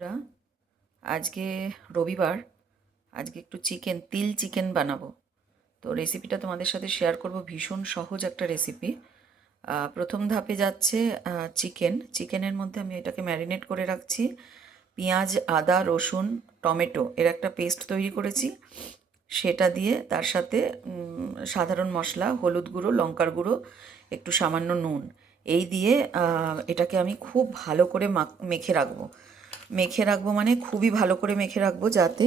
রা আজকে রবিবার। আজকে একটু তিল চিকেন বানাবো। তো রেসিপিটা তোমাদের সাথে শেয়ার করব। ভীষণ সহজ একটা রেসিপি। প্রথম ধাপে যাচ্ছে চিকেনের মধ্যে আমি এটাকে ম্যারিনেট করে রাখছি। পেঁয়াজ, আদা, রসুন, টমেটো এর একটা পেস্ট তৈরি করেছি। সেটা দিয়ে তার সাথে সাধারণ মশলা, হলুদ গুঁড়ো, লঙ্কার গুঁড়ো, একটু সামান্য নুন এই দিয়ে এটাকে আমি খুব ভালো করে মেখে রাখবো মানে খুবই ভালো করে মেখে রাখবো, যাতে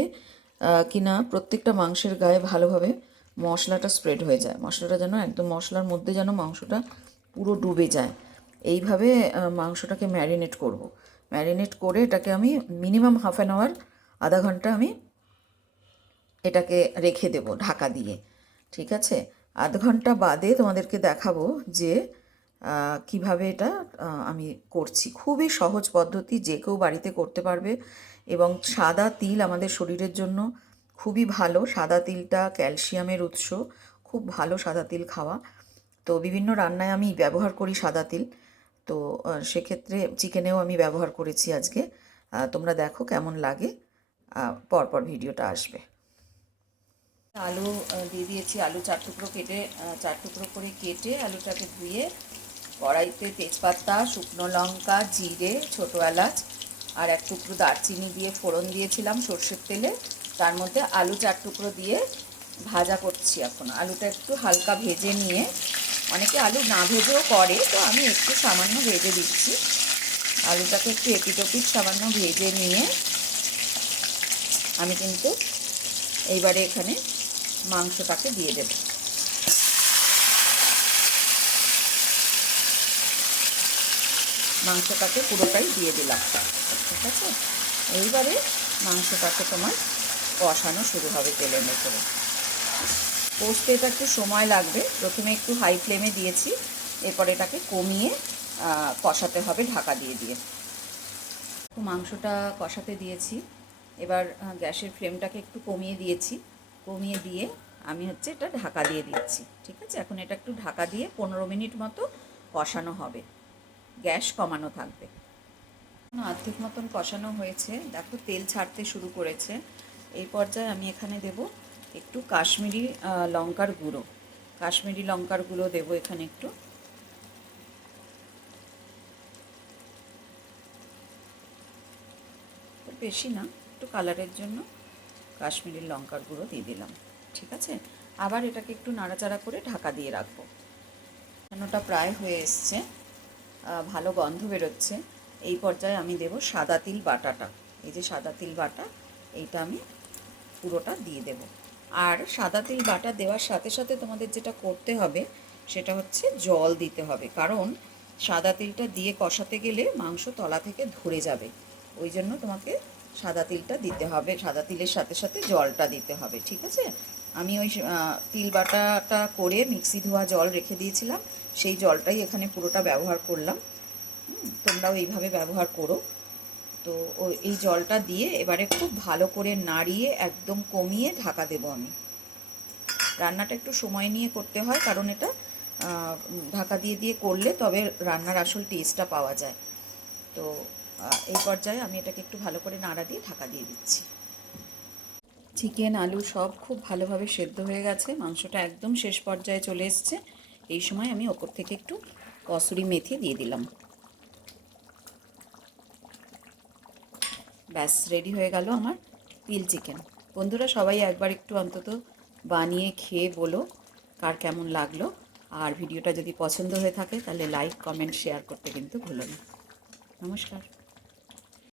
কিনা প্রত্যেকটা মাংসের গায়ে ভালোভাবে মশলাটা স্প্রেড হয়ে যায়। মশলাটা যেন একদম মশলার মধ্যে যেন মাংসটা পুরো ডুবে যায়। এইভাবে মাংসটাকে ম্যারিনেট করব। ম্যারিনেট করে এটাকে আমি মিনিমাম হাফ অ্যান আওয়ার, আধা ঘন্টা আমি এটাকে রেখে দেব ঢাকা দিয়ে। ঠিক আছে, আধ ঘন্টা বাদে তোমাদেরকে দেখাবো যে কিভাবে এটা আমি করছি। খুবই সহজ পদ্ধতি, যে কেউ বাড়িতে করতে পারবে। এবং সাদা তিল আমাদের শরীরের জন্য খুবই ভালো। সাদা তিলটা ক্যালসিয়ামের উৎস, খুব ভালো সাদা তিল খাওয়া। তো বিভিন্ন রান্নায় আমি ব্যবহার করি সাদা তিল। তো সেক্ষেত্রে চিকেনেও আমি ব্যবহার করেছি আজকে। তোমরা দেখো কেমন লাগে, পরপর ভিডিওটা আসবে। আলু দিয়ে দিয়েছি। আলু চার টুকরো করে কেটে আলুটাকে ধুয়ে কড়াইতে তেজপাতা, শুকনো লঙ্কা, জিরে, ছোটো এলাচ আর এক টুকরো দারচিনি দিয়ে ফোড়ন দিয়েছিলাম সর্ষের তেলে। তার মধ্যে আলু 4 টুকরো দিয়ে ভাজা করছি। এখন আলুটা একটু হালকা ভেজে নিয়ে, অনেকে আলু না ভেজেও করে, তো আমি একটু সামান্য ভেজে দিচ্ছি। আলুটাকে একটু এপিটোপিট সামান্য ভেজে নিয়ে আমি কিন্তু এইবারে এখানে মাংসটাকে দিয়ে দেব। মাংসটাকে পুরোটাই দিয়ে দিলাম। ঠিক আছে, এইবারে মাংসটাকে তোমার কষানো শুরু হবে তেলের ভেতরে। কষতে এটা একটু সময় লাগবে। প্রথমে একটু হাই ফ্লেমে দিয়েছি, এরপর এটাকে কমিয়ে কষাতে হবে ঢাকা দিয়ে দিয়ে। মাংসটা কষাতে দিয়েছি, এবার গ্যাসের ফ্লেমটাকে একটু কমিয়ে দিয়েছি। কমিয়ে দিয়ে আমি এটা ঢাকা দিয়ে দিচ্ছি। ঠিক আছে, এখন এটা একটু ঢাকা দিয়ে 15 মিনিট মতো কষানো হবে। গ্যাস কমানো থাকবে। অর্ধেক মতন কষানো হয়েছে, দেখো তেল ছাড়তে শুরু করেছে। এই পর্যায়ে আমি এখানে দেব একটু কাশ্মীরি লঙ্কার গুঁড়ো। কাশ্মীরি লঙ্কার গুঁড়ো দেবো এখানে একটু। বেশি না, একটু কালারের জন্য কাশ্মীরি লঙ্কার গুঁড়ো দিয়ে দিলাম। ঠিক আছে, আবার এটাকে একটু নাড়াচাড়া করে ঢাকা দিয়ে রাখবো। কষানোটা প্রায় হয়ে এসছে, ভালো গন্ধ বেরোচ্ছে। এই পর্যায়ে আমি দেব সাদা তিল বাটাটা। এই যে সাদা তিল বাটা, এইটা আমি পুরোটা দিয়ে দেব। আর সাদা তিল বাটা দেওয়ার সাথে সাথে তোমাদের যেটা করতে হবে সেটা হচ্ছে জল দিতে হবে, কারণ সাদা তিলটা দিয়ে কষাতে গেলে মাংস তলা থেকে ধরে যাবে। ওই জন্য তোমাকে সাদা তিলটা দিতে হবে, সাদা তিলের সাথে সাথে জলটা দিতে হবে। ঠিক আছে, আমি ওই তিল বাটাটা করে মিক্সি ধোয়া জল রেখে দিয়েছিলাম, সেই জলটাই এখানে পুরোটা ব্যবহার করলাম। তোমরাও এইভাবে ব্যবহার করো। তো এই জলটা দিয়ে এবারে খুব ভালো করে নাড়িয়ে একদম কমিয়ে ঢাকা দেবো আমি। রান্নাটা একটু সময় নিয়ে করতে হয়, কারণ এটা ঢাকা দিয়ে দিয়ে করলে তবে রান্নার আসল টেস্টটা পাওয়া যায়। তো এই পর্যায়ে আমি এটাকে একটু ভালো করে নাড়া দিয়ে ঢাকা দিয়ে দিচ্ছি। চিকেন আলু সব খুব ভালোভাবে সেদ্ধ হয়ে গেছে, মাংসটা একদম শেষ পর্যায়ে চলে এসছে। এই সময় আমি ওপর থেকে একটু কসুরি মেথি দিয়ে দিলাম। ব্যাস, রেডি হয়ে গেল আমার তিল চিকেন। বন্ধুরা সবাই একবার একটু অন্তত বানিয়ে খেয়ে বলো কার কেমন লাগলো। আর ভিডিওটা যদি পছন্দ হয়ে থাকে তাহলে লাইক, কমেন্ট, শেয়ার করতে কিন্তু ভুলো না। নমস্কার।